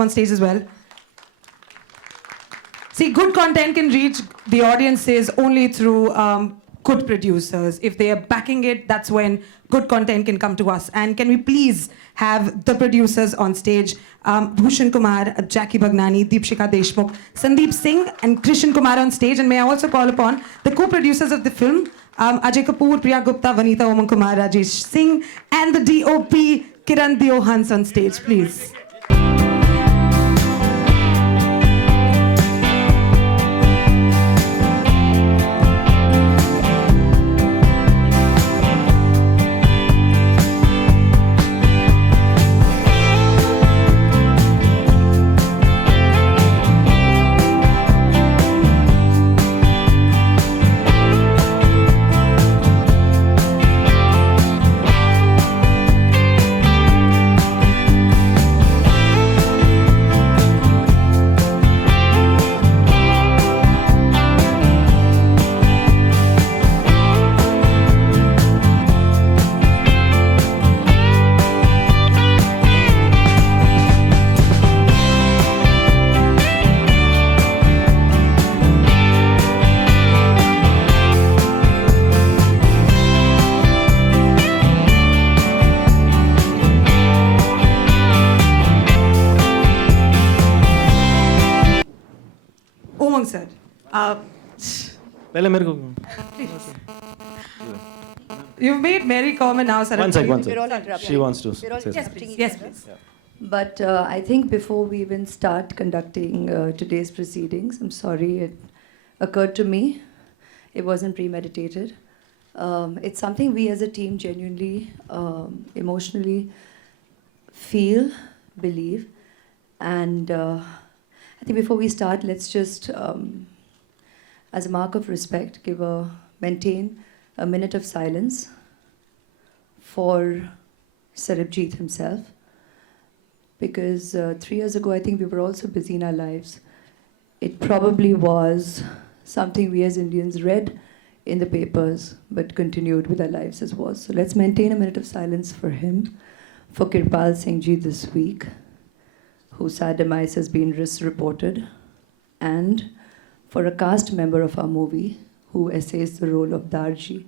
come on stage as well. See, good content can reach the audiences only through good producers. If they are backing it, that's when good content can come to us. And can we please have the producers on stage? Bhushan Kumar, Jackie Bhagnani, Deepshika Deshmukh, Sandeep Singh, and Krishan Kumar on stage. And may I also call upon the co-producers of the film, Ajay Kapoor, Priya Gupta, Vanita Omar Kumar, Rajesh Singh, and the DOP, Kiran Deohans on stage, please. Umang sir, पहले मेरे को you've made Mary Common now, sir. one sec. We're all interrupting. She wants to We're all say Yes, something. please. Yes, please. But I think before we even start conducting today's proceedings, I'm sorry, it occurred to me. It wasn't premeditated. It's something we as a team genuinely, emotionally feel, believe. And I think before we start, let's just, as a mark of respect, maintain a minute of silence for Sarabjit himself. Because 3 years ago, I think we were also busy in our lives. It probably was something we as Indians read in the papers, but continued with our lives as was. So let's maintain a minute of silence for him, for Kirpal Singh Ji this week, whose sad demise has been reported, and for a cast member of our movie who essays the role of Darji,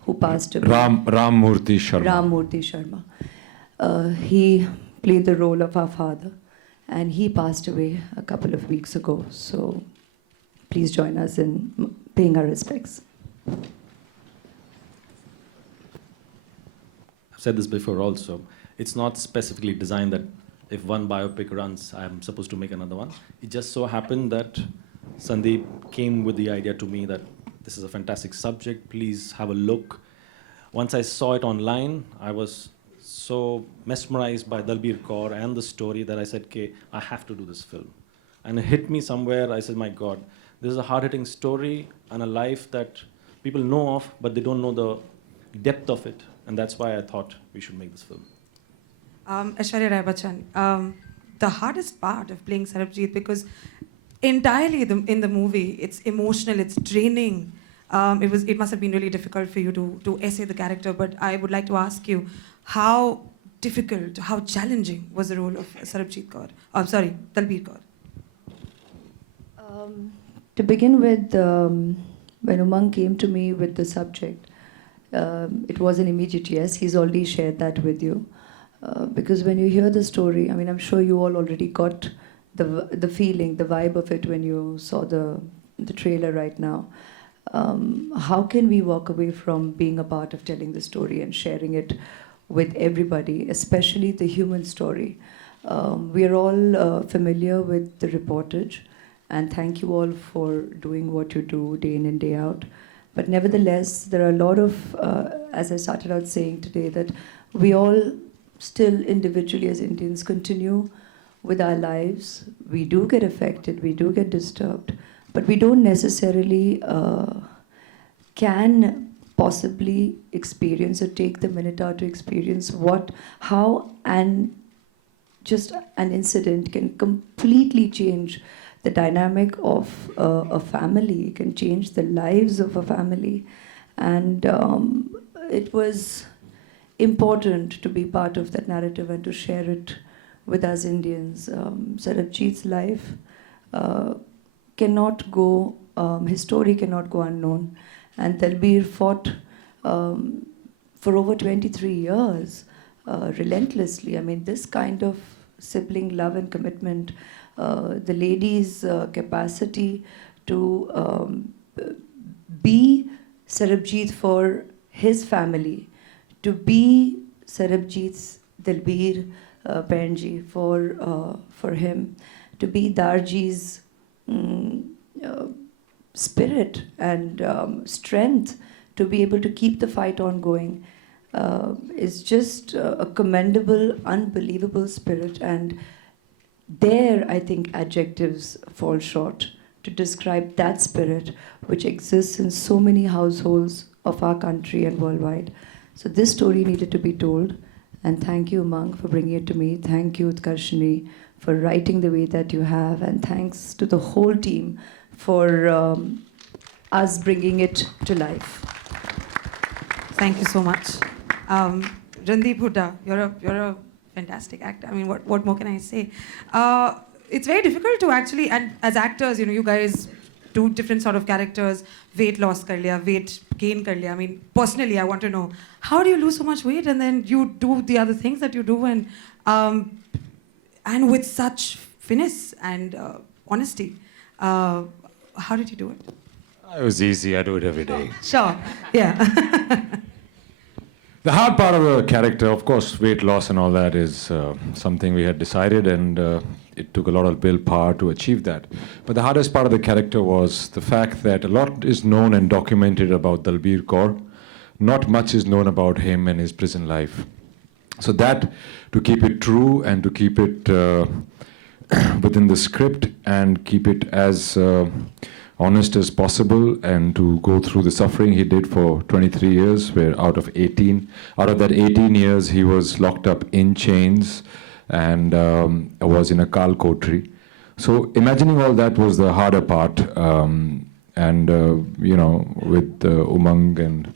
who passed away. Ram Murthy Sharma. Ram Murthy Sharma. He played the role of our father, and he passed away a couple of weeks ago. So please join us in paying our respects. I've said this before also. It's not specifically designed that if one biopic runs, I'm supposed to make another one. It just so happened that Sandeep came with the idea to me that this is a fantastic subject, please have a look. Once I saw it online, I was so mesmerized by Dalbir Kaur and the story that I said, okay, I have to do this film. And it hit me somewhere. I said, my God, this is a hard-hitting story and a life that people know of, but they don't know the depth of it. And that's why I thought we should make this film. Aishwarya Rai Bachchan, the hardest part of playing Sarabjit, because entirely in the movie, it's emotional, it's draining. It must have been really difficult for you to essay the character, but I would like to ask you, how difficult, how challenging was the role of Sarabjit Kaur? Dalbir Kaur. To begin with, when Umang came to me with the subject, it was an immediate yes. He's already shared that with you. Because when you hear the story, I mean, I'm sure you all already got the feeling, the vibe of it when you saw the trailer right now. How can we walk away from being a part of telling the story and sharing it with everybody, especially the human story? We are all familiar with the reportage, and thank you all for doing what you do day in and day out. But nevertheless, there are a lot of, as I started out saying today, that we all still individually as Indians continue with our lives. We do get affected, we do get disturbed, but we don't necessarily can possibly experience or take the minute out to experience how just an incident can completely change the dynamic of a family, it can change the lives of a family. And it was important to be part of that narrative and to share it with us Indians. Sarabjit's life cannot go, his story cannot go unknown. And Dalbir fought for over 23 years relentlessly. I mean, this kind of sibling love and commitment, the lady's capacity to be Sarabjit for his family, to be Sarabjit's Dalbir Painji for him, to be Darji's spirit and strength to be able to keep the fight on going is just a commendable, unbelievable spirit. And there, I think adjectives fall short to describe that spirit which exists in so many households of our country and worldwide. So this story needed to be told. And thank you, Umang, for bringing it to me. Thank you, Utkarshini, for writing the way that you have. And thanks to the whole team for us bringing it to life. Thank you so much. Randeep Hooda, you're a fantastic actor. I mean, what more can I say? It's very difficult to actually, and as actors, you guys do different sort of characters. Weight loss kar liya, weight gain kar liya. I mean, personally, I want to know, how do you lose so much weight and then you do the other things that you do and with such finesse and honesty? How did you do it? It was easy. I do it every day. Sure, yeah. The hard part of the character, of course, weight loss and all that is something we had decided, and it took a lot of willpower to achieve that. But the hardest part of the character was the fact that a lot is known and documented about Dalbir Kaur. Not much is known about him and his prison life. So that, to keep it true and to keep it within the script and keep it as honest as possible, and to go through the suffering he did for 23 years, where out of that 18 years he was locked up in chains and was in a Kal Kotri. So imagining all that was the harder part, with Umang and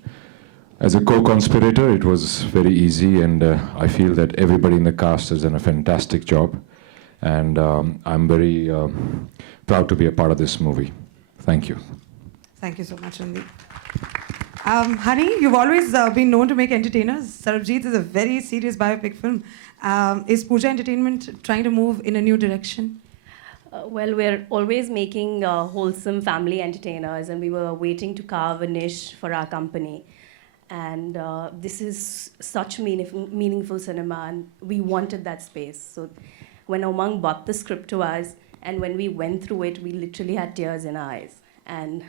as a co-conspirator, it was very easy, and I feel that everybody in the cast has done a fantastic job, and I'm very proud to be a part of this movie. Thank you. Thank you so much, Randeep. Honey, you've always been known to make entertainers. Sarabjit is a very serious biopic film. Is Pooja Entertainment trying to move in a new direction? Well, we're always making wholesome family entertainers, and we were waiting to carve a niche for our company. And this is such meaningful cinema, and we wanted that space. So when Umang brought the script to us, and when we went through it, we literally had tears in our eyes. And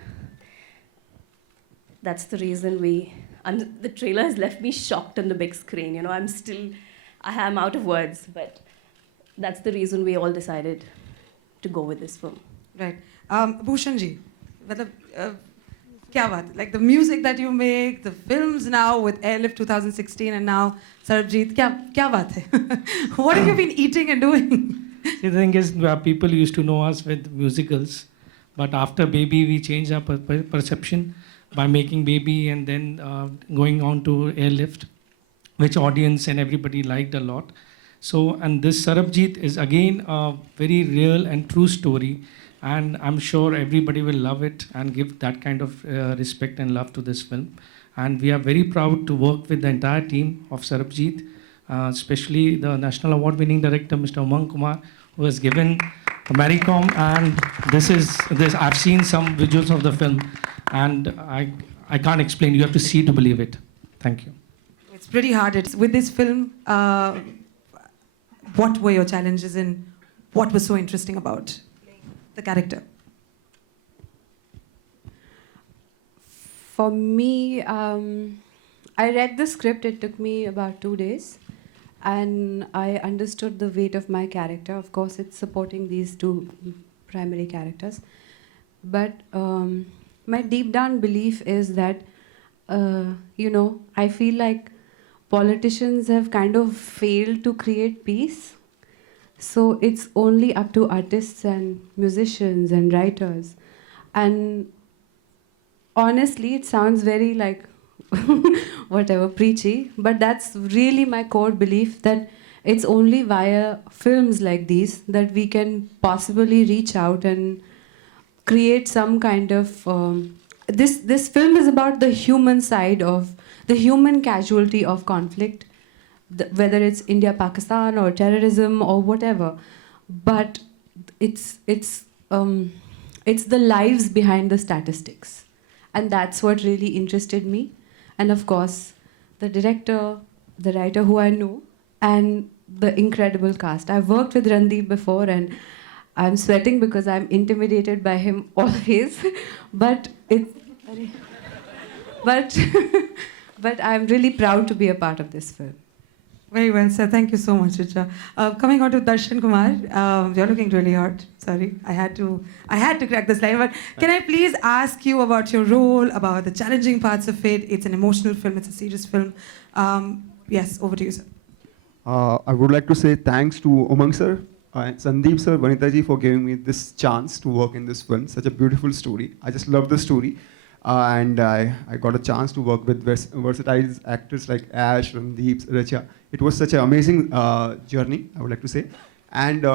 that's the reason the trailer has left me shocked on the big screen. I am out of words, but that's the reason we all decided to go with this film. Right. Bhushan ji, kya baat? Like the music that you make, the films now with Airlift 2016 and now Sarabjit, kya baat hai? What have you been eating and doing? The thing is, people used to know us with musicals, but after Baby, we changed our perception by making Baby and then going on to Airlift, which audience and everybody liked a lot. So, and this Sarabjit is again a very real and true story, and I'm sure everybody will love it and give that kind of respect and love to this film. And we are very proud to work with the entire team of Sarabjit, especially the National Award-winning director, Mr. Umang Kumar, who has given Maricom, and I've seen some visuals of the film, and I can't explain. You have to see to believe it. Thank you. It's pretty hard. With this film, what were your challenges and what was so interesting about the character? For me, I read the script. It took me about 2 days. And I understood the weight of my character. Of course, it's supporting these two primary characters. But my deep down belief is that, I feel like politicians have kind of failed to create peace. So it's only up to artists and musicians and writers. And honestly, it sounds very like whatever, preachy, but that's really my core belief, that it's only via films like these that we can possibly reach out and create some kind of this film is about the human side of the human casualty of conflict, whether it's India Pakistan or terrorism or whatever, but it's the lives behind the statistics, and that's what really interested me. And of course the director, the writer who I know, and the incredible cast. I've worked with Randeep before and I'm sweating because I'm intimidated by him always. but but but I'm really proud to be a part of this film. Very well said. Thank you so much, Richa. Coming on to Darshan Kumar, you're looking really hot. Sorry, I had to crack this line. But can I please ask you about your role, about the challenging parts of it? It's an emotional film. It's a serious film. Yes, over to you, sir. I would like to say thanks to Umang sir and Sandeep sir, Vanita ji for giving me this chance to work in this film. Such a beautiful story. I just love the story. And I got a chance to work with versatile actors like Ash, Randeep, Richa. It was such an amazing journey, I would like to say. And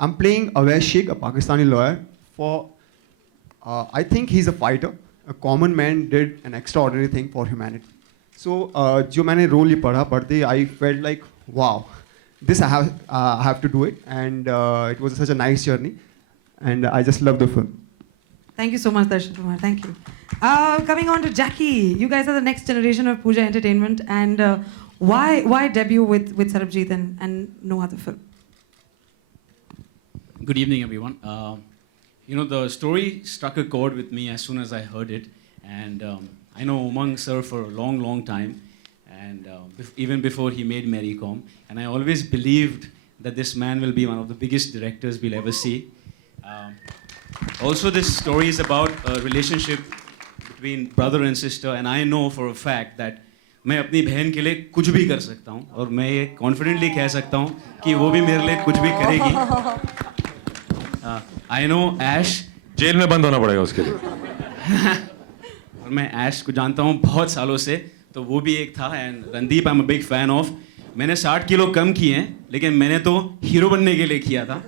I'm playing Awais Sheikh, a Pakistani lawyer. I think he's a fighter. A common man did an extraordinary thing for humanity. So, जो मैंने role ये पढ़ते, I felt like, wow, this I have to do it. And it was such a nice journey. And I just love the film. Thank you so much, Darshan Kumar. Thank you. Coming on to Jackie. You guys are the next generation of Pooja Entertainment. And why debut with Sarabjit and no other film? Good evening, everyone. The story struck a chord with me as soon as I heard it. And I know Umang sir for a long, long time. And even before he made Mary Kom. And I always believed that this man will be one of the biggest directors we'll ever see. Also, this story is about a relationship between brother and sister. And I know for a fact that मैं अपनी बहन के लिए कुछ भी कर सकता हूँ और मैं ये कॉन्फिडेंटली कह सकता हूँ कि वो भी मेरे लिए कुछ भी करेगी. I know Ash. जेल में बंद होना पड़ेगा उसके लिए. और मैं ऐश को जानता हूँ बहुत सालों से, तो वो भी एक था. And Randeep I am a big fan of. मैंने 60 किलो कम किए हैं, लेकिन मैंने तो हीरो बनने के लिए किया था.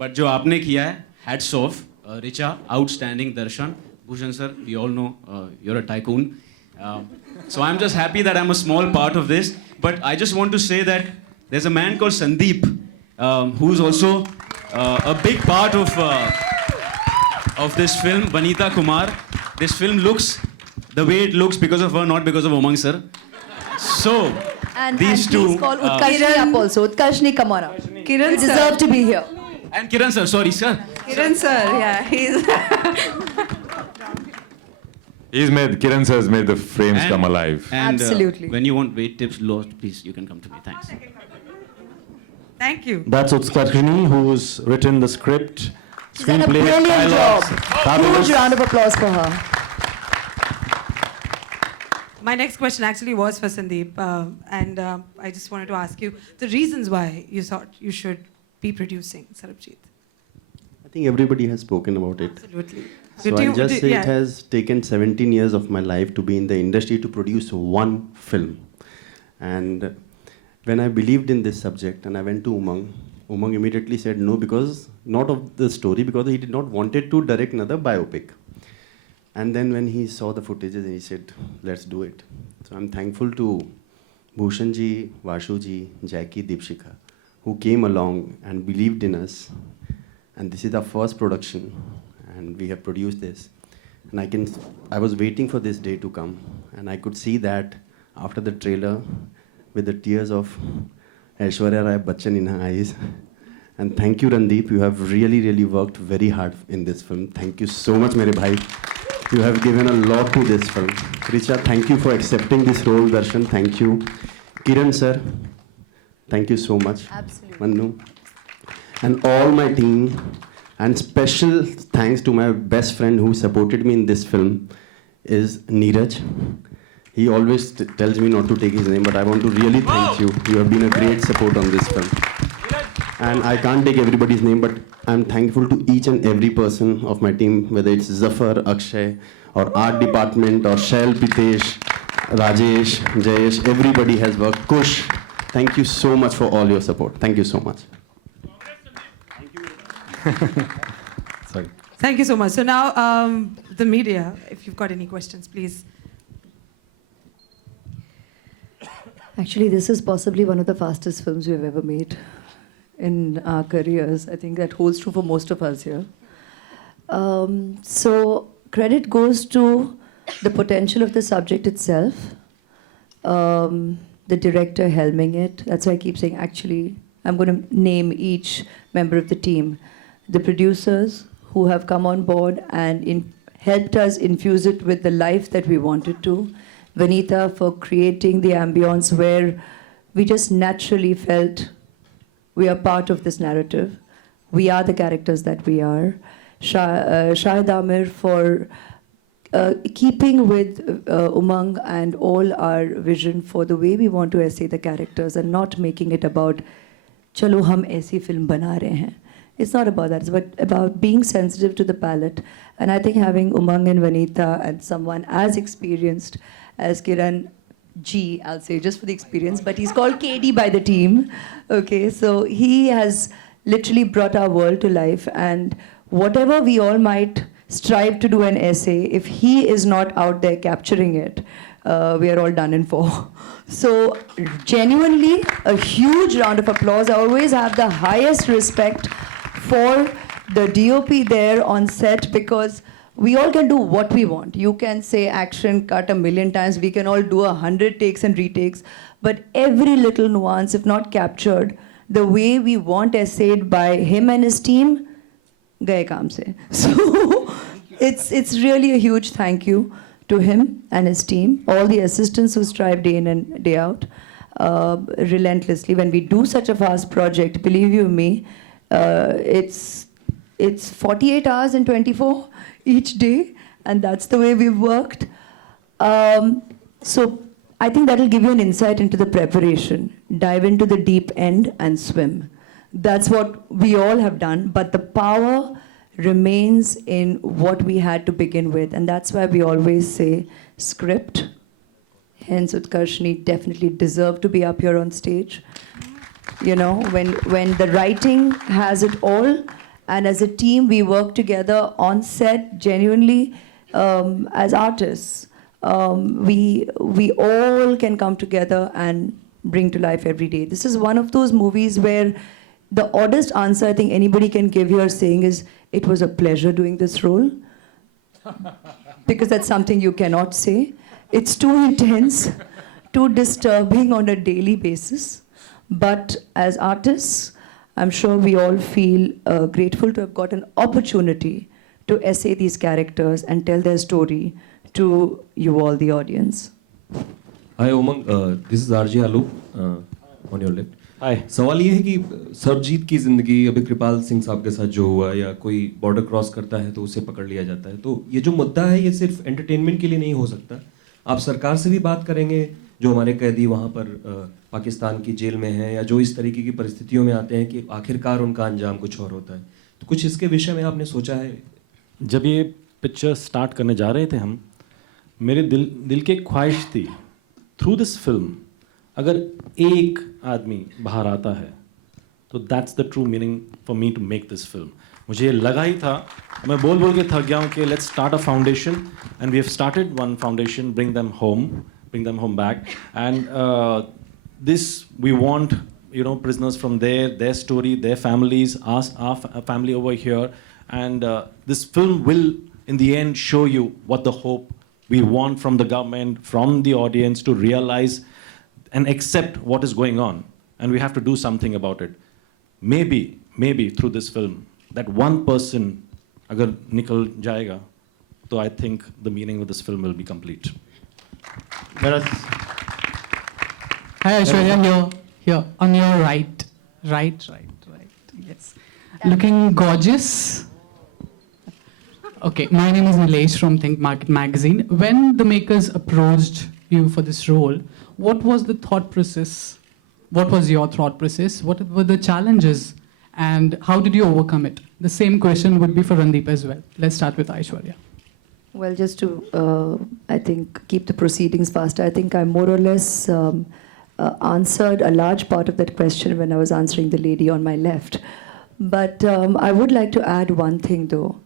बट जो आपने किया है, hats off. Richa, outstanding. Darshan, Bhushan sir, we all know you're a tycoon. So I'm just happy that I'm a small part of this. But I just want to say that there's a man called Sandeep, who's also a big part of this film, Vanita Kumar. This film looks the way it looks because of her, not because of Umang sir. So these two. Please call Utkarshni up also. Utkarshni, come on up. Kiran You sir. deserve to be here. And Kiran sir, sorry sir. Kiran sir, yeah, he's Kiran sir has made the frames come alive. And Absolutely. When you want weight tips lost, please, you can come to me. Thanks. Thank you. That's Utkarshni, who's written the script, She's done a screenplay, brilliant dialogues. job. Fabulous. Huge round of applause for her. My next question actually was for Sandeep, and I just wanted to ask you the reasons why you thought you should be producing Sarabjit. I think everybody has spoken about it. Absolutely. So I'll just say it has taken 17 years of my life to be in the industry to produce one film. And when I believed in this subject and I went to Umang, Umang immediately said no, because not of the story, because he did not wanted to direct another biopic. And then when he saw the footages, he said, let's do it. So I'm thankful to Bhushan ji, Vashu ji, Jackie, Deepshika, who came along and believed in us. And this is our first production, and we have produced this. And I was waiting for this day to come, and I could see that after the trailer, with the tears of Aishwarya Rai Bachchan in her eyes. And thank you, Randeep. You have really, really worked very hard in this film. Thank you so much, mere bhai. You have given a lot to this film. Richa, thank you for accepting this role. Darshan, thank you. Kiran sir, thank you so much. Absolutely. Manu. And all my team. And special thanks to my best friend who supported me in this film is Neeraj. He always tells me not to take his name, but I want to really thank you. You have been a great support on this film. And I can't take everybody's name, but I'm thankful to each and every person of my team, whether it's Zafar, Akshay, or art department, or Shail, Pitesh, Rajesh, Jayesh. Everybody has worked. Kush, Thank you so much for all your support. Thank you so much. Sorry. Thank you so much. So now, the media, if you've got any questions, please. Actually, this is possibly one of the fastest films we've ever made in our careers. I think that holds true for most of us here. So credit goes to the potential of the subject itself, the director helming it. That's why I keep saying, actually, I'm going to name each member of the team. The producers who have come on board and helped us infuse it with the life that we wanted to. Vanita for creating the ambience where we just naturally felt we are part of this narrative. We are the characters that we are. Shahid Amir for keeping with Umang and all our vision for the way we want to essay the characters and not making it about chalo hum aisi film bana rahe hain. It's not about that. It's about being sensitive to the palette. And I think having Umang and Vanita and someone as experienced as Kiran G, I'll say, just for the experience, but he's called KD by the team. Okay, so he has literally brought our world to life. And whatever we all might strive to do an essay, if he is not out there capturing it, we are all done in for. So genuinely, a huge round of applause. I always have the highest respect for the DOP there on set because we all can do what we want. You can say action cut 1,000,000 times. We can all do 100 takes and retakes. But every little nuance, if not captured, the way we want essayed by him and his team, gaye kaam se. So it's really a huge thank you to him and his team, all the assistants who strive day in and day out, relentlessly. When we do such a fast project, believe you me, it's 48 hours and 24 each day, and that's the way we've worked. So I think that'll give you an insight into the preparation. Dive into the deep end and swim. That's what we all have done, but the power remains in what we had to begin with, and that's why we always say script. Hence, Utkarshni definitely deserved to be up here on stage. You know, when the writing has it all, and as a team we work together on set genuinely as artists, we all can come together and bring to life every day. This is one of those movies where the oddest answer I think anybody can give here saying is, it was a pleasure doing this role. Because that's something you cannot say. It's too intense, too disturbing on a daily basis. But as artists, I'm sure we all feel grateful to have got an opportunity to essay these characters and tell their story to you all, the audience. Hi Umang, this is RJ Alu on your left. Hi. सवाल ये है कि सरबजीत की ज़िंदगी अभी कृपाल सिंह साहब के साथ जो हुआ या कोई बॉर्डर क्रॉस करता है तो उसे पकड़ लिया जाता है, तो ये जो मुद्दा है ये सिर्फ एंटरटेनमेंट के लिए नहीं हो सकता. आप सरकार से भी बात करेंगे जो हमारे कैदी वहाँ पर पाकिस्तान की जेल में हैं या जो इस तरीके की परिस्थितियों में आते हैं कि आखिरकार उनका अंजाम कुछ और होता है, तो कुछ इसके विषय में आपने सोचा है? जब ये पिक्चर स्टार्ट करने जा रहे थे हम, मेरे दिल की एक ख्वाहिश थी, थ्रू दिस फिल्म अगर एक आदमी बाहर आता है तो that's the true meaning for me to make this film. मुझे ये लगा ही था, मैं बोल के थक गया हूँ कि let's start a foundation, and we have started one foundation, bring them home back, and this we want, you know, prisoners from their story, their families, our family over here, and this film will in the end show you what the hope we want from the government, from the audience, to realize and accept what is going on, and we have to do something about it. Maybe through this film, that one person agar nikal jayega, so I think the meaning of this film will be complete. Hi Aishwarya, here on your right, yes, looking gorgeous. Okay, my name is Nilesh from Think Market magazine. When the makers approached you for this role, what was the thought process? What was your thought process? What were the challenges? And how did you overcome it? The same question would be for Randeep as well. Let's start with Aishwarya. Well, just to, I think, keep the proceedings faster, I think I more or less answered a large part of that question when I was answering the lady on my left. But I would like to add one thing though.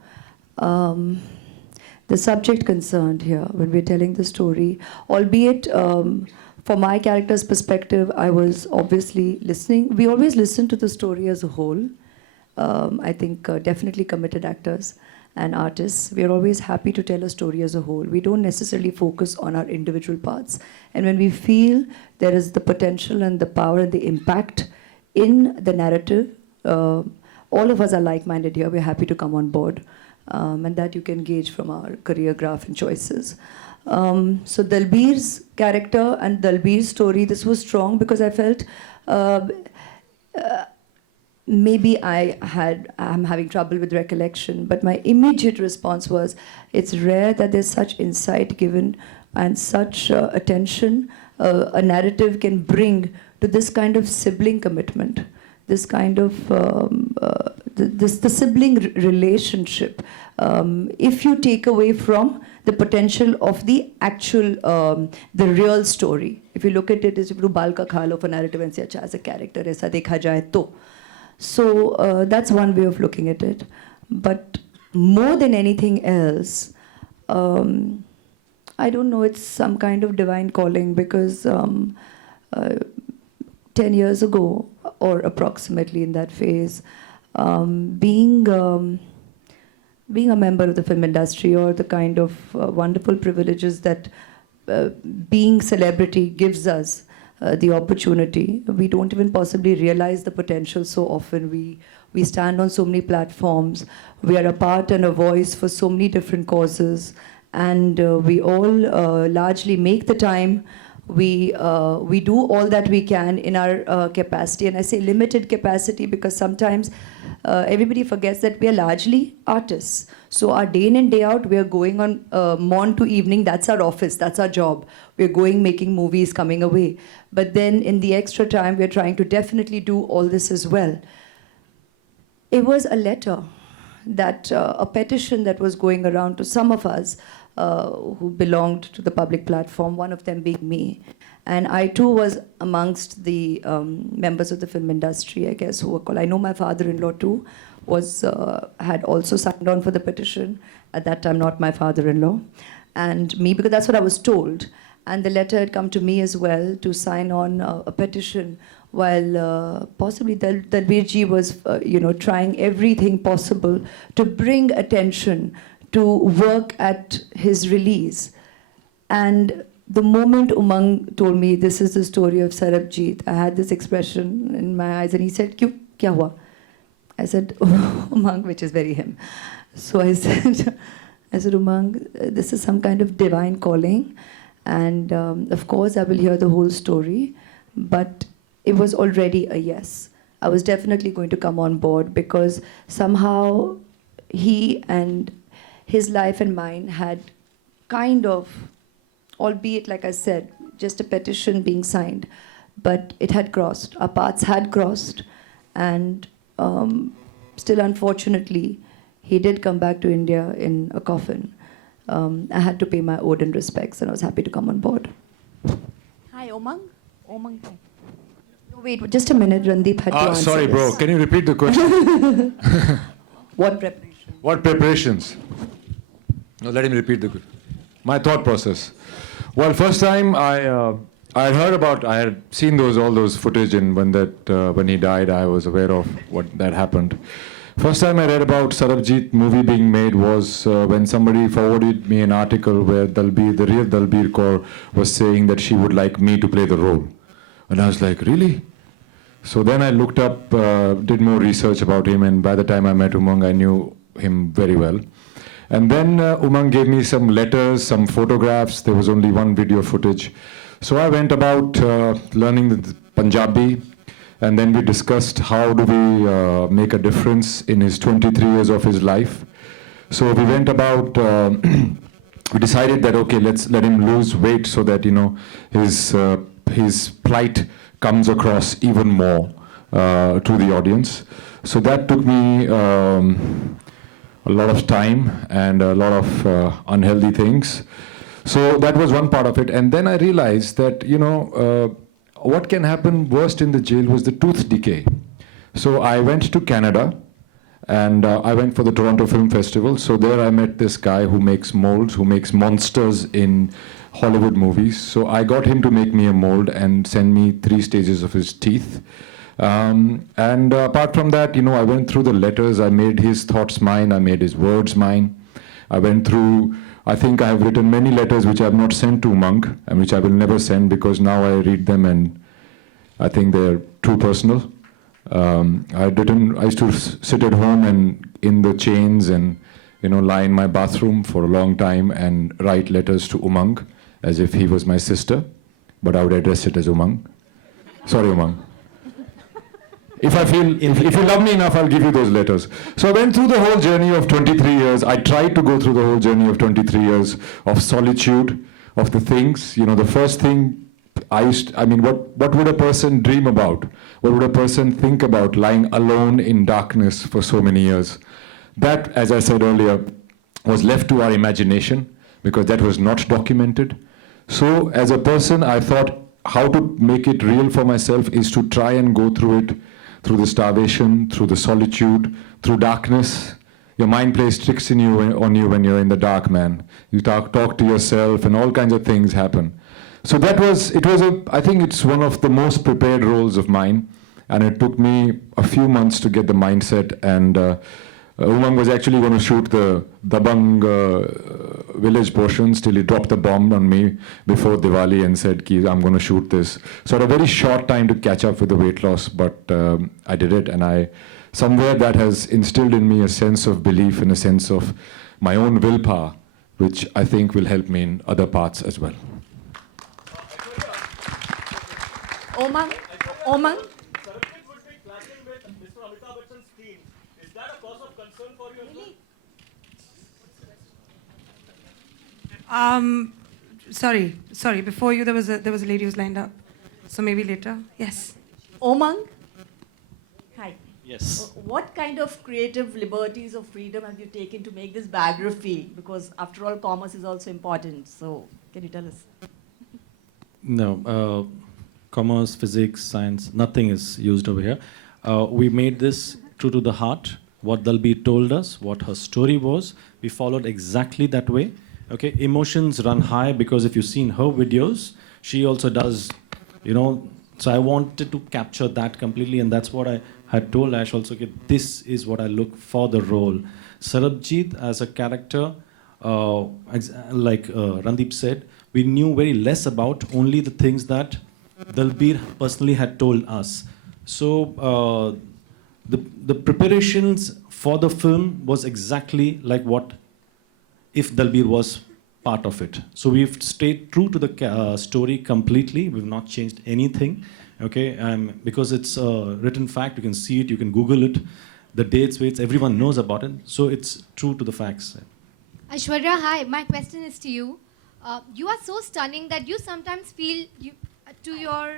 The subject concerned here, when we're telling the story, albeit from my character's perspective, I was obviously listening. We always listen to the story as a whole. I think definitely committed actors and artists, we are always happy to tell a story as a whole. We don't necessarily focus on our individual parts. And when we feel there is the potential and the power and the impact in the narrative, all of us are like-minded here. We're happy to come on board. And that you can gauge from our career graph and choices. So Dalbir's character and Dalbir's story, this was strong because I felt maybe I'm having trouble with recollection, but my immediate response was, it's rare that there's such insight given and such attention a narrative can bring to this kind of sibling commitment, this kind of the sibling relationship. If you take away from the potential of the actual, the real story. If you look at it as if you bal ka kha lo for narrative and say, acha, as a character, aisa dekha jaye to. So that's one way of looking at it. But more than anything else, I don't know, it's some kind of divine calling because 10 years ago, or approximately in that phase, being a member of the film industry or the kind of wonderful privileges that being celebrity gives us, the opportunity. We don't even possibly realize the potential so often. We stand on so many platforms. We are a part and a voice for so many different causes. And we all largely make the time. We do all that we can in our capacity. And I say limited capacity because sometimes everybody forgets that we are largely artists. So our day in and day out, we are going on morn to evening. That's our office. That's our job. We're going, making movies, coming away. But then in the extra time, we're trying to definitely do all this as well. It was a letter that, a petition that was going around to some of us who belonged to the public platform, one of them being me. And I too was amongst the members of the film industry, I guess, who were called. I know my father-in-law too had also signed on for the petition. At that time, not my father-in-law. And me, because that's what I was told. And the letter had come to me as well to sign on a petition while possibly Dalbir ji was trying everything possible to bring attention to work at his release. And the moment Umang told me, this is the story of Sarabjit, I had this expression in my eyes and he said, kya hua? I said, Umang, which is very him. So I said, Umang, this is some kind of divine calling. And of course, I will hear the whole story. But it was already a yes. I was definitely going to come on board because somehow he and his life and mine had kind of, albeit, like I said, just a petition being signed, but it had crossed. Our paths had crossed. And still, unfortunately, he did come back to India in a coffin. I had to pay my ode and respects, and I was happy to come on board. Hi, Umang. Umang. No, wait, just a minute. Randeep had to answer sorry, this. bro. Can you repeat the question? What preparation? What preparations? No, let him repeat my thought process. Well, first time I had seen all those footage, and when he died, I was aware of what that happened. First time I read about Sarabjit movie being made was when somebody forwarded me an article where the real Dalbir Kaur was saying that she would like me to play the role. And I was like, really? So then I looked up, did more research about him, and by the time I met Umang, I knew him very well. And then Umang gave me some letters, some photographs. There was only one video footage. So I went about learning the Punjabi, and then we discussed how do we make a difference in his 23 years of his life. So we went about, we decided that, okay, let's let him lose weight so that, his plight comes across even more to the audience. So that took me a lot of time and a lot of unhealthy things. So that was one part of it. And then I realized that, what can happen worst in the jail was the tooth decay. So I went to Canada, and I went for the Toronto Film Festival. So there I met this guy who makes molds, who makes monsters in Hollywood movies. So I got him to make me a mold and send me 3 stages of his teeth. And apart from that, you know, I went through the letters. I made his thoughts mine. I made his words mine. I went through, I think I have written many letters which I have not sent to Umang, and which I will never send, because now I read them and I think they're too personal. I used to sit at home and in the chains and, you know, lie in my bathroom for a long time and write letters to Umang as if he was my sister, but I would address it as Umang. Sorry, Umang. If you love me enough, I'll give you those letters. So I went through the whole journey of 23 years. I tried to go through the whole journey of 23 years of solitude, of the things. You know, the first thing what would a person dream about? What would a person think about lying alone in darkness for so many years? That, as I said earlier, was left to our imagination, because that was not documented. So as a person, I thought how to make it real for myself is to try and go through it, through the starvation, through the solitude, through darkness. Your mind plays tricks on you when you're in the dark, man. You talk to yourself and all kinds of things happen. So I think it's one of the most prepared roles of mine, and it took me a few months to get the mindset, and Umang was actually going to shoot the Dabang village portions till he dropped the bomb on me before Diwali and said, I'm going to shoot this. So I had a very short time to catch up with the weight loss, but I did it, and somewhere that has instilled in me a sense of belief and a sense of my own willpower, which I think will help me in other parts as well. Umang? Sorry. Before you, there was a lady who's lined up. So maybe later. Yes. Umang? Hi. Yes. What kind of creative liberties or freedom have you taken to make this biography? Because after all, commerce is also important. So can you tell us? No. Commerce, physics, science, nothing is used over here. We made this true to the heart. What Dalbir told us, what her story was, we followed exactly that way. Okay, emotions run high, because if you've seen her videos, she also does, you know. So I wanted to capture that completely, and that's what I had told Ash also. Okay, this is what I look for the role. Sarabjit as a character, like Randeep said, we knew very less about, only the things that Dalbir personally had told us. So the preparations for the film was exactly like what if Dalbir was part of it. So we've stayed true to the story completely. We've not changed anything, okay? Because it's a written fact, you can see it, you can Google it, the dates, weights, everyone knows about it. So it's true to the facts. Aishwarya, hi. My question is to you. You are so stunning that you sometimes feel to your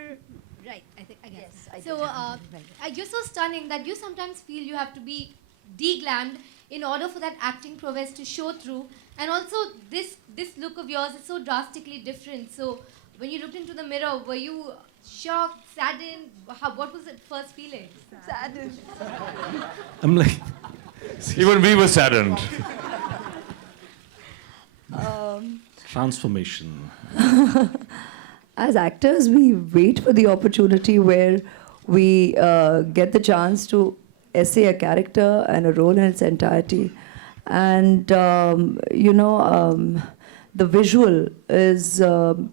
right. I guess. Yes, I so you're so stunning that you sometimes feel you have to be de-glammed in order for that acting prowess to show through. And also, this look of yours is so drastically different. So when you looked into the mirror, were you shocked, saddened? What was the first feeling? Saddened. I'm like, even we were saddened. Transformation. As actors, we wait for the opportunity where we get the chance to essay a character and a role in its entirety. And, the visual is the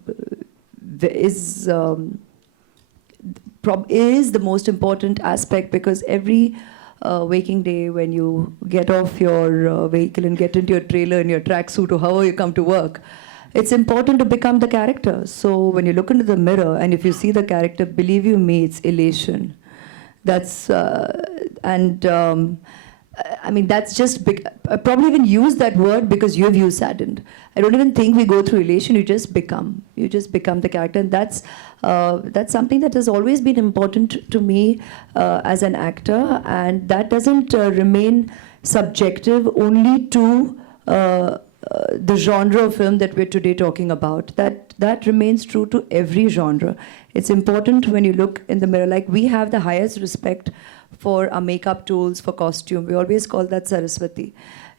most important aspect, because every waking day when you get off your vehicle and get into your trailer in your tracksuit or however you come to work, it's important to become the character. So when you look into the mirror and if you see the character, believe you me, it's elation. That's that's just big. I probably even use that word because you have used saddened. I don't even think we go through elation. You just become the character, and that's something that has always been important to me as an actor, and that doesn't remain subjective only to the genre of film that we're today talking about, that remains true to every genre. It's important when you look in the mirror, like we have the highest respect for our makeup tools, for costume. We always call that Saraswati.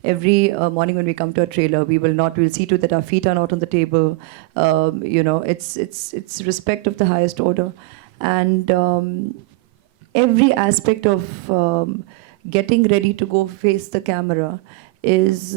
Every morning when we come to a trailer, we'll see to that our feet are not on the table. It's respect of the highest order. And every aspect of getting ready to go face the camera is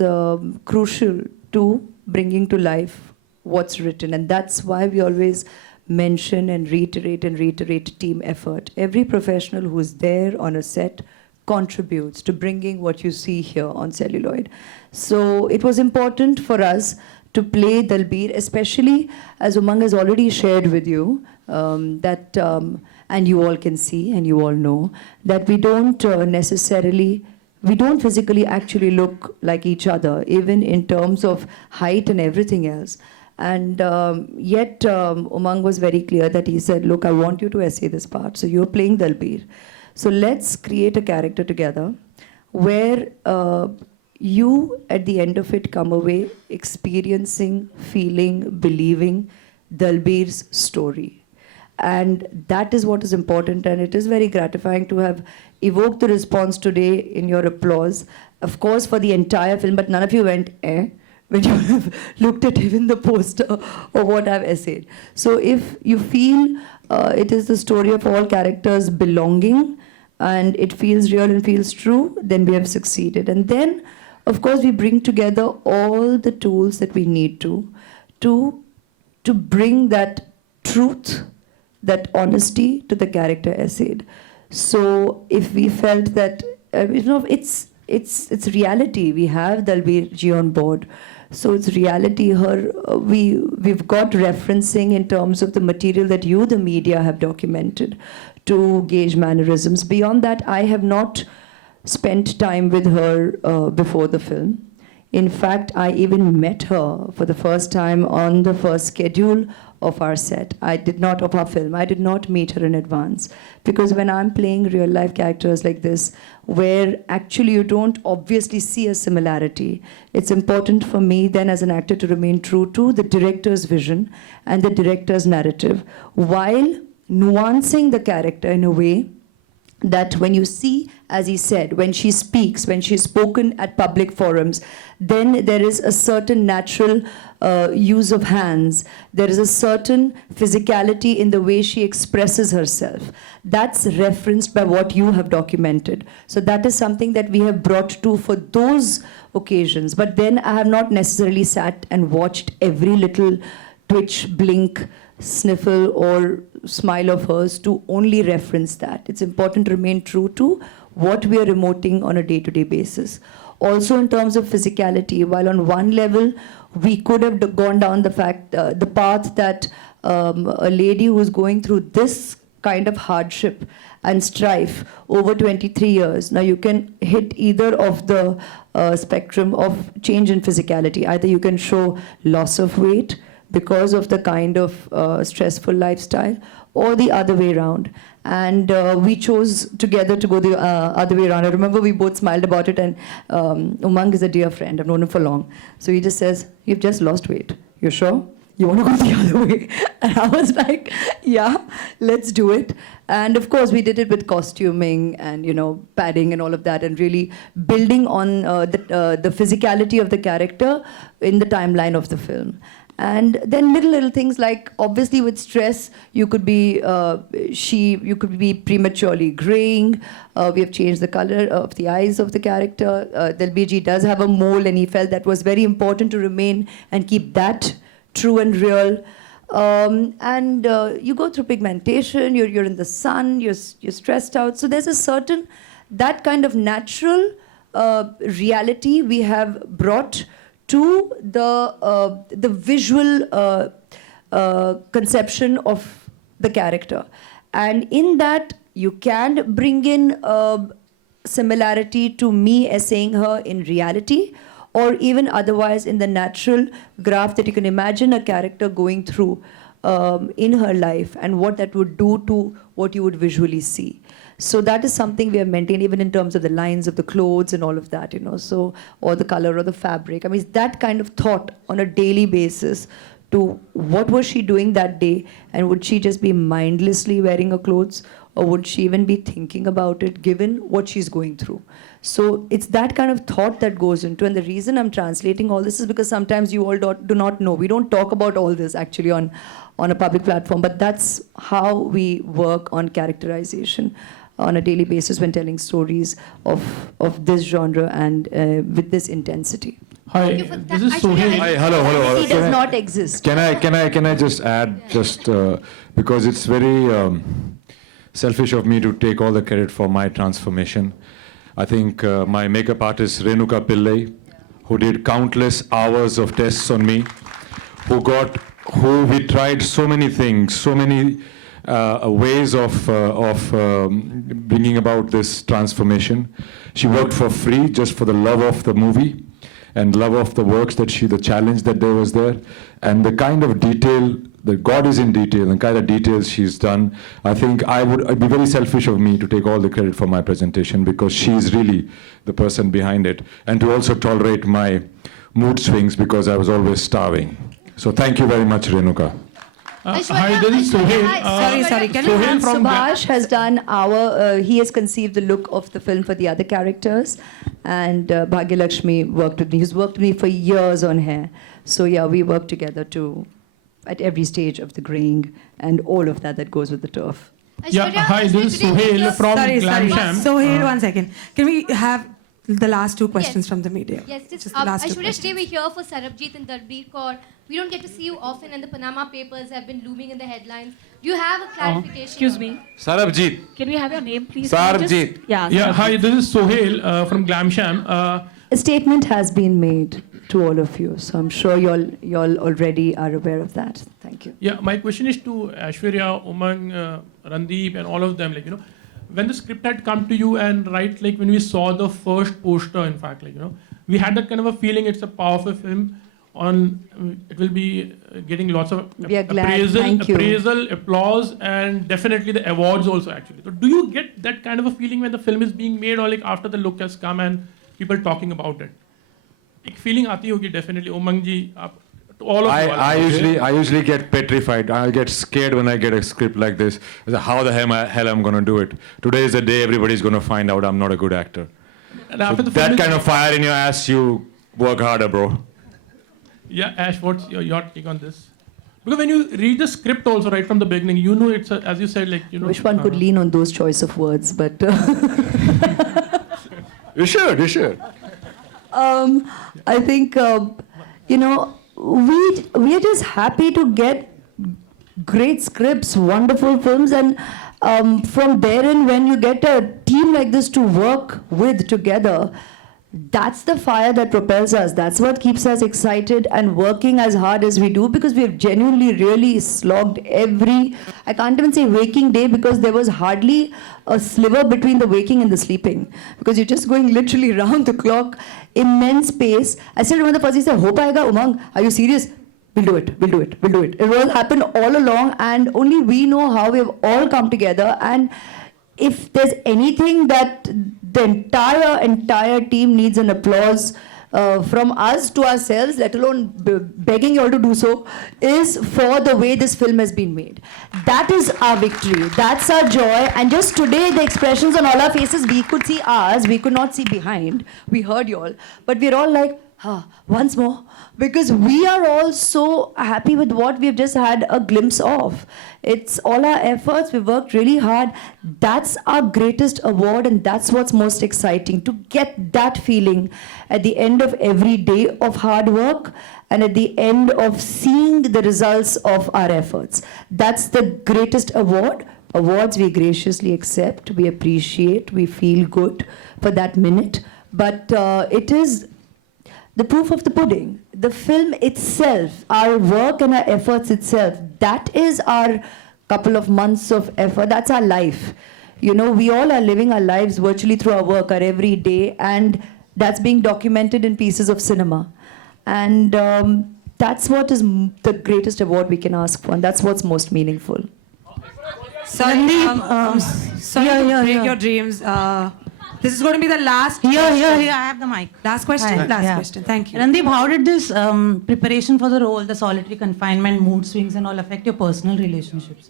crucial to bringing to life what's written. And that's why we always mention and reiterate team effort. Every professional who is there on a set contributes to bringing what you see here on celluloid. So it was important for us to play Dalbir, especially as Umang has already shared with you, and you all can see and you all know, that we don't physically actually look like each other, even in terms of height and everything else. And yet Umang was very clear that he said, look, I want you to essay this part. So you're playing Dalbir. So let's create a character together where you, at the end of it, come away experiencing, feeling, believing Dalbir's story. And that is what is important, and it is very gratifying to have evoked the response today in your applause. Of course, for the entire film, but none of you went, eh, when you have looked at even the poster or what I've essayed. So if you feel it is the story of all characters belonging, and it feels real and feels true, then we have succeeded. And then, of course, we bring together all the tools that we need to bring that truth, that honesty to the character essayed. So if we felt that, it's reality. We have Dalbir ji on board. So it's reality. We've got referencing in terms of the material that you, the media, have documented to gauge mannerisms. Beyond that, I have not spent time with her before the film. In fact, I even met her for the first time on the first schedule of our set. Of our film. I did not meet her in advance. Because when I'm playing real life characters like this, where actually you don't obviously see a similarity, it's important for me then as an actor to remain true to the director's vision and the director's narrative, while nuancing the character in a way that when you see, as he said, when she speaks, when she's spoken at public forums, then there is a certain natural use of hands. There is a certain physicality in the way she expresses herself. That's referenced by what you have documented. So that is something that we have brought to for those occasions. But then I have not necessarily sat and watched every little twitch, blink, sniffle or smile of hers to only reference that. It's important to remain true to what we are emoting on a day-to-day basis. Also in terms of physicality, while on one level we could have gone down the path that a lady who is going through this kind of hardship and strife over 23 years, now you can hit either of the spectrum of change in physicality. Either you can show loss of weight because of the kind of stressful lifestyle, or the other way around. And we chose together to go the other way around. I remember we both smiled about it, and Umang is a dear friend. I've known him for long. So he just says, you've just lost weight. You're sure? You want to go the other way? And I was like, yeah, let's do it. And of course, we did it with costuming and, padding and all of that, and really building on the physicality of the character in the timeline of the film. And then little things like, obviously with stress, you could be prematurely graying. We have changed the color of the eyes of the character. Dalbir ji does have a mole, and he felt that was very important to remain and keep that true and real. And you go through pigmentation, you're in the sun, you're stressed out. So there's a certain, that kind of natural reality we have brought to the visual conception of the character. And in that, you can bring in similarity to me essaying her in reality, or even otherwise in the natural graph that you can imagine a character going through in her life and what that would do to what you would visually see. So that is something we have maintained, even in terms of the lines of the clothes and all of that, so, or the color or the fabric. I mean, that kind of thought on a daily basis to what was she doing that day, and would she just be mindlessly wearing her clothes, or would she even be thinking about it given what she's going through? So it's that kind of thought that goes into, and the reason I'm translating all this is because sometimes you all do not know. We don't talk about all this actually on a public platform, but that's how we work on characterization on a daily basis when telling stories of this genre and with this intensity. Hi, Thank you for this that. is Actually, Sohail. Hi, hello. He does not exist. Can I just add, because it's very selfish of me to take all the credit for my transformation. I think my makeup artist Renuka Pillai, who did countless hours of tests on me, who we tried so many things, so many ways of bringing about this transformation. She worked for free just for the love of the movie and love of the works the challenge that there was there, and the kind of detail that God is in detail and kind of details she's done. I think it'd be very selfish of me to take all the credit for my presentation, because she's really the person behind it, and to also tolerate my mood swings because I was always starving. So thank you very much, Renuka. Hi, this is Sohail. Sorry, can you Sohail answer? from Subhash has done he has conceived the look of the film for the other characters, and Bhagyalakshmi worked with me. He's worked with me for years on hair. So yeah, we work together at every stage of the graying and all of that goes with the turf. Yeah, hi, this is Sohail from Glam Sham. Sohail, 1 second. Can we have the last two questions Yes. from the media? Yes, Just the last two Aishwarya, today questions. we're here for Sarabjit and Dalbir Kaur. We don't get to see you often, and the Panama Papers have been looming in the headlines. Do you have a clarification? Excuse me. Sarabjit. Can we have your name, please? Sarabjit. Yeah. Yeah, hi, this is Sohail from Glam Sham. A statement has been made to all of you, so I'm sure y'all already are aware of that. Thank you. Yeah, my question is to Aishwarya, Umang, Randeep, and all of them. When the script had come to you, and when we saw the first poster, in fact, we had that kind of a feeling it's a powerful film. It will be getting lots of We are glad. Thank you. appraisal, applause, and definitely the awards also. Actually, so do you get that kind of a feeling when the film is being made, or after the look has come and people talking about it? एक feeling आती होगी definitely. Umang ji, all of you. I usually get petrified. I get scared when I get a script like this. How the hell I'm going to do it? Today is the day everybody's going to find out I'm not a good actor. And after the That film kind of fire in your ass, you work harder, bro. Yeah, Ash, what's your take on this? Because when you read the script also right from the beginning, it's as you said, Wish one could lean on those choice of words, but You should. I think we are just happy to get great scripts, wonderful films, and from therein, when you get a team like this to work with together, that's the fire that propels us. That's what keeps us excited and working as hard as we do, because we have genuinely really slogged I can't even say waking day, because there was hardly a sliver between the waking and the sleeping, because you're just going literally round the clock, immense pace. I still remember the first he said, "Ho payega, Umang? Are you serious? We'll do it. It will happen all along, and only we know how we've all come together. And if there's anything that the entire team needs an applause from us to ourselves, let alone begging you all to do so, is for the way this film has been made. That is our victory. That's our joy. And just today, the expressions on all our faces, we could see ours, we could not see behind. We heard you all. But we're all like, once more, because we are all so happy with what we've just had a glimpse of. It's all our efforts, we worked really hard. That's our greatest award, and that's what's most exciting, to get that feeling at the end of every day of hard work and at the end of seeing the results of our efforts. That's the greatest award. Awards we graciously accept, we appreciate, we feel good for that minute, but it is the proof of the pudding. The film itself, our work and our efforts itself, that is our couple of months of effort. That's our life. We all are living our lives virtually through our work, our every day, and that's being documented in pieces of cinema. And that's what is the greatest award we can ask for, and that's what's most meaningful. Sorry, sorry to break your dreams. This is going to be the last. Here, question. I have the mic. Last question. Hi, Last yeah. question. Thank you. Randeep, how did this preparation for the role, the solitary confinement, mood swings, and all affect your personal relationships?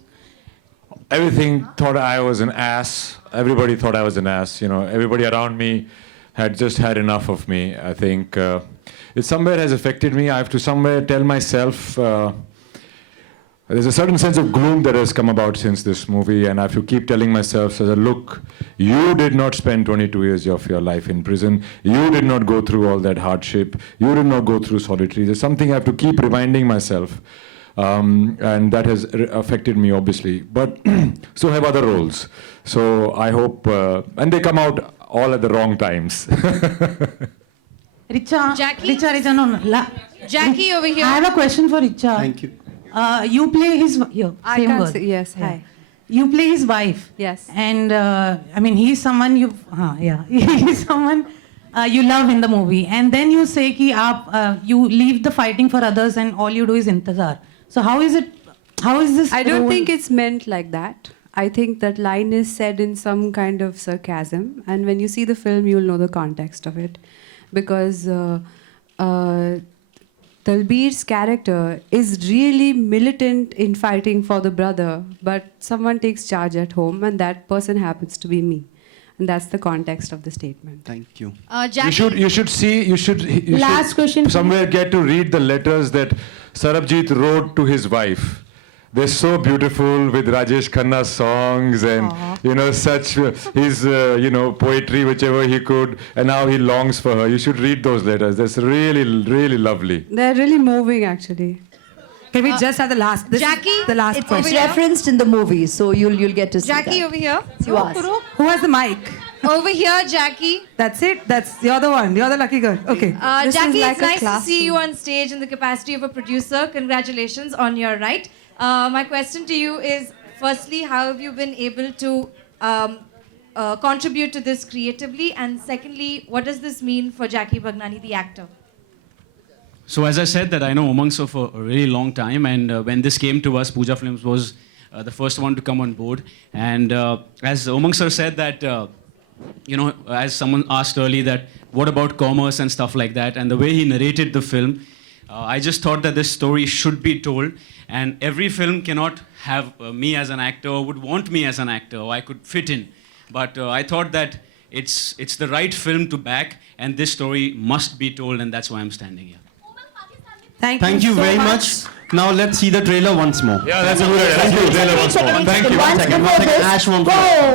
Everything thought I was an ass. Everybody thought I was an ass. You know, everybody around me had just had enough of me. I think it somewhere has affected me. I have to somewhere tell myself there's a certain sense of gloom that has come about since this movie, and I have to keep telling myself, so that, look, you did not spend 22 years of your life in prison. You did not go through all that hardship. You did not go through solitary. There's something I have to keep reminding myself. And that has affected me, obviously. But so have other roles. So I hope, and they come out all at the wrong times. Richa, Jackie? Richa, no. Jackie over here. I have a question for Richa. Thank you. You play his I same can't word. say, yes, Yeah. hi. You play his wife. Yes. And I mean, he's someone you, he's someone you love in the movie. And then you say ki you leave the fighting for others and all you do is intezar. So how is it? How is this? I don't role- think it's meant like that. I think that line is said in some kind of sarcasm, and when you see the film, you'll know the context of it, because Dalbir's character is really militant in fighting for the brother, but someone takes charge at home, and that person happens to be me, and that's the context of the statement. Thank you. Jackie. You should see. You should Last question. somewhere get to read the letters that Sarabjit wrote to his wife. They're so beautiful with Rajesh Khanna's songs and such his poetry, whichever he could, and now he longs for her. You should read those letters. That's really, really lovely. They're really moving, actually. Can we just have the last? This Jackie, is the last it's question. It's referenced in the movie, so you'll get to see Jackie that. over here. You ask. Who has the mic? Over here, Jackie. That's it. You're the one. You're the lucky girl. Okay. This is Jackie, like it's a nice to classroom. see you on stage in the capacity of a producer. Congratulations on your right. My question to you is, firstly, how have you been able to contribute to this creatively? And secondly, what does this mean for Jackie Bhagnani, the actor? So as I said that I know Umang sir for a really long time, and when this came to us, Pooja Films was the first one to come on board. And as Umang sir said that, as someone asked earlier that, what about commerce and stuff like that, and the way he narrated the film, I just thought that this story should be told, and every film cannot have me as an actor, or would want me as an actor, or I could fit in. But I thought that it's the right film to back, and this story must be told, and that's why I'm standing here. Thank you so very much. Now let's see the trailer once more. Yeah, that's a good idea. Thank you. Trailer once more. Thank you. One second. Ash won't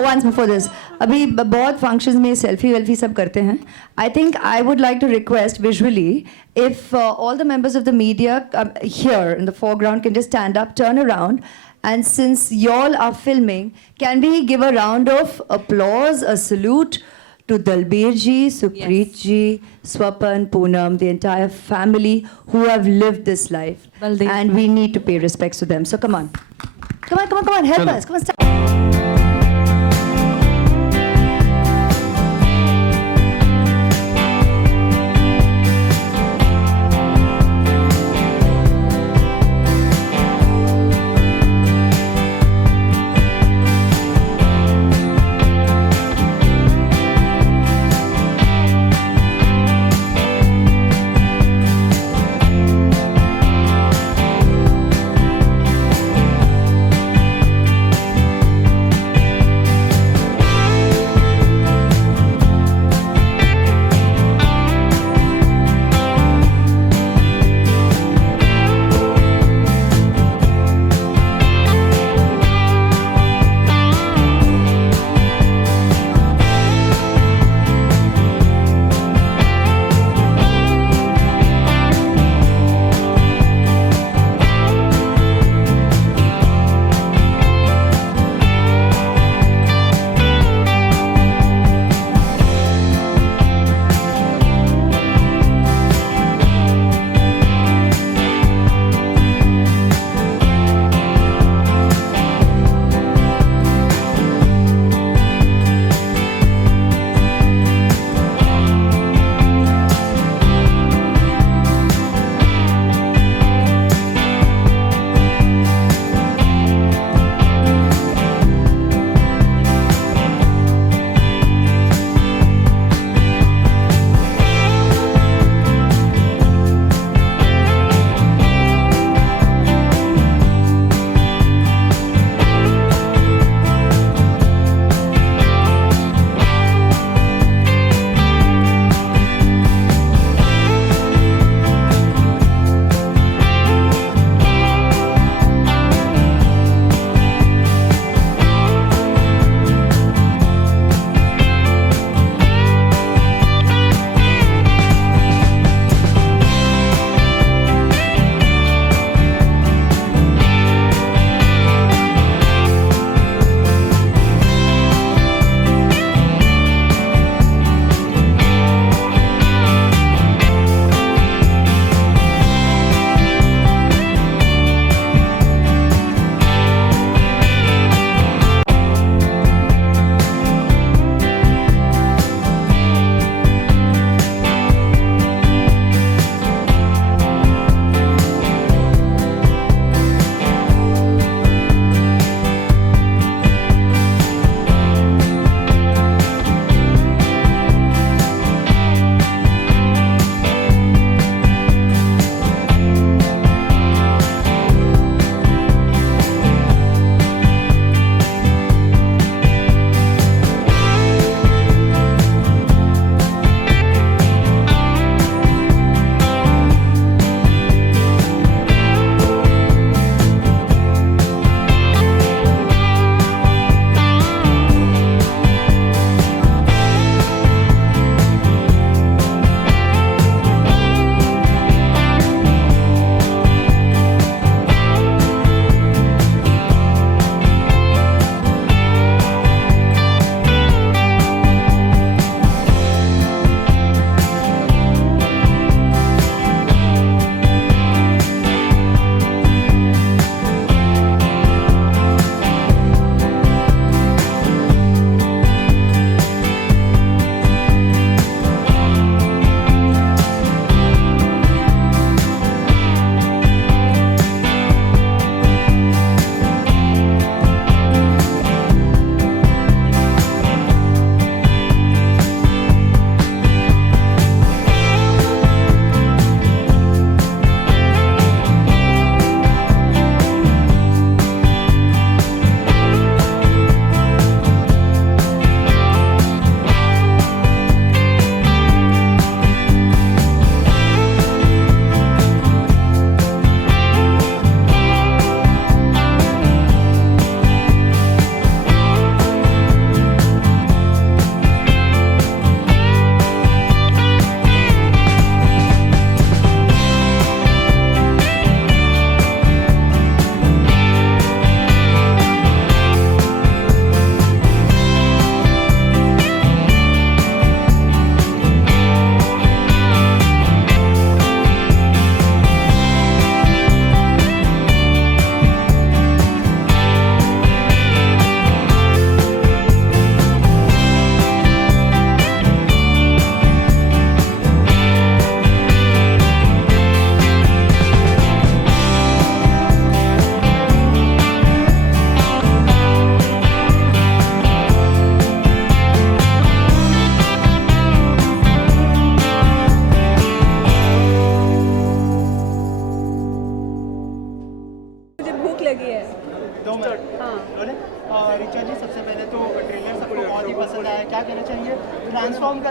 once before this. अभी बहुत functions में selfie वेल्फी सब करते हैं. I think I would like to request visually if all the members of the media here in the foreground can just stand up, turn around, and since y'all are filming, can we give a round of applause, a salute to Dalbir ji, Supreet ji, Swapan, Poonam, the entire family who have lived this life. Baldev. And we need to pay respects to them. So come on. Come on, help us. Come on, start.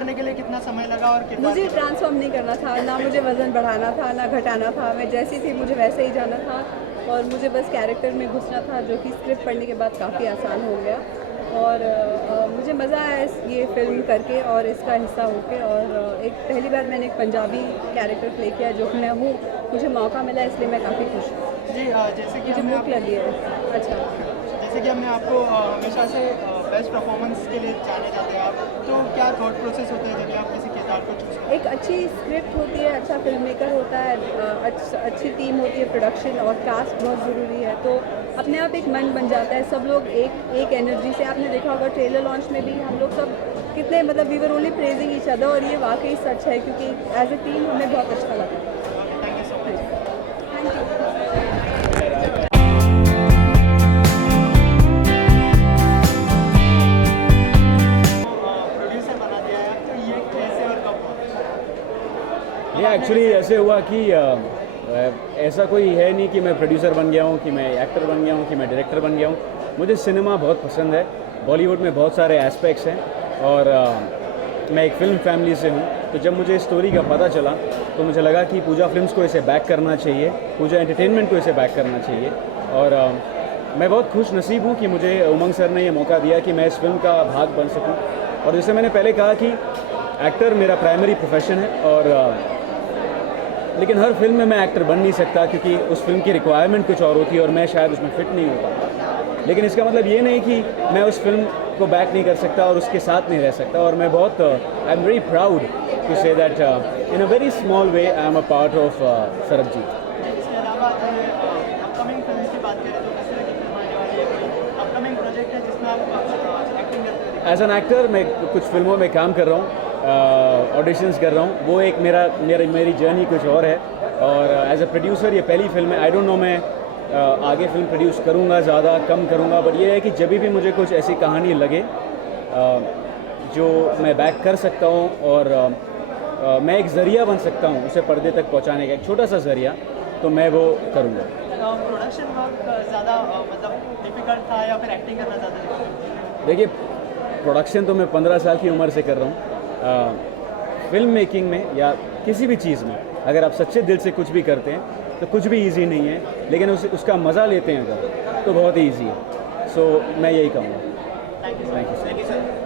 करने के लिए कितना समय लगा और कितना? मुझे transform नहीं करना था, ना मुझे वज़न बढ़ाना था, ना घटाना था। मैं जैसी थी मुझे वैसे ही जाना था और मुझे बस कैरेक्टर में घुसना था, जो कि स्क्रिप्ट पढ़ने के बाद काफ़ी आसान हो गया। और मुझे मज़ा आया ये फिल्म करके और इसका हिस्सा होके। और एक पहली बार मैंने एक पंजाबी कैरेक्टर प्ले किया, जो कि मैं हूँ। मुझे मौका मिला, इसलिए मैं काफ़ी खुश हूँ। जी, जैसे कि मुझे भूख लगी है। अच्छा, जैसे कि हमने आपको हमेशा से बेस्ट परफॉर्मेंस के लिए जाने जाते हैं आप, तो क्या थॉट प्रोसेस होता है जब आप किसी किरदार को चूज़ करते हैं? एक अच्छी स्क्रिप्ट होती है, अच्छा फिल्म मेकर होता है, अच्छी टीम होती है, प्रोडक्शन और कास्ट बहुत ज़रूरी है। तो अपने आप एक मन बन जाता है, सब लोग एक एनर्जी से। आपने देखा होगा ट्रेलर लॉन्च में भी हम लोग सब कितने मतलब we were only praising each other, और ये वाकई सच है क्योंकि एज ए टीम हमें बहुत अच्छा लगा। Thank you so much. Thank you. Producer बना दिया है, तो ये कैसे और कब हुआ? ये एक्चुअली ऐसे हुआ कि ऐसा कोई है नहीं कि मैं प्रोड्यूसर बन गया हूँ, कि मैं एक्टर बन गया हूँ, कि मैं डायरेक्टर बन गया हूँ। मुझे सिनेमा बहुत पसंद है, बॉलीवुड में बहुत सारे एस्पेक्ट्स हैं और मैं एक फ़िल्म फैमिली से हूँ। तो जब मुझे इस स्टोरी का पता चला तो मुझे लगा कि पूजा फिल्म्स को इसे बैक करना चाहिए, पूजा एंटरटेनमेंट को इसे बैक करना चाहिए। और मैं बहुत खुश नसीब हूँ कि मुझे उमंग सर ने ये मौका दिया कि मैं इस फिल्म का भाग बन सकूँ। और जैसे मैंने पहले कहा कि एक्टर मेरा प्राइमरी प्रोफेशन है, और लेकिन हर फिल्म में मैं एक्टर बन नहीं सकता क्योंकि उस फिल्म की रिक्वायरमेंट कुछ और होती है और मैं शायद उसमें फिट नहीं होता। लेकिन इसका मतलब ये नहीं कि मैं उस फिल्म को बैक नहीं कर सकता और उसके साथ नहीं रह सकता। और मैं बहुत I am very proud to say that in a very small way I am a part of Sarabjit. इसके अलावा अपकमिंग फिल्म की बात करें तो किस तरह की फिल्म आने वाली है? अपकमिंग प्रोजेक्ट है जिसमें आप एक्टिंग करते हैं? एज एन एक्टर मैं कुछ फिल्मों में काम कर रहा हूँ, ऑडिशंस कर रहा हूँ। वो एक मेरी जर्नी कुछ और है। और एज अ प्रोड्यूसर ये पहली फिल्म है। आई डोंट नो मैं आगे फिल्म प्रोड्यूस करूँगा, ज़्यादा कम करूँगा, बट ये है कि जब भी मुझे कुछ ऐसी कहानी लगे जो मैं बैक कर सकता हूँ और मैं एक ज़रिया बन सकता हूँ उसे पर्दे तक पहुँचाने का, एक छोटा सा ज़रिया, तो मैं वो करूँगा। प्रोडक्शन वर्क ज़्यादा मतलब डिफिकल्ट था या फिर एक्टिंग करना ज़्यादा डिफिकल्ट? देखिए, प्रोडक्शन तो मैं 15 साल की उम्र से कर रहा हूँ। फिल्म मेकिंग में या किसी भी चीज़ में अगर आप सच्चे दिल से कुछ भी करते हैं तो कुछ भी इजी नहीं है, लेकिन उसका मज़ा लेते हैं अगर तो बहुत ही ईजी है। सो मैं यही कहूँगा। Thank you sir.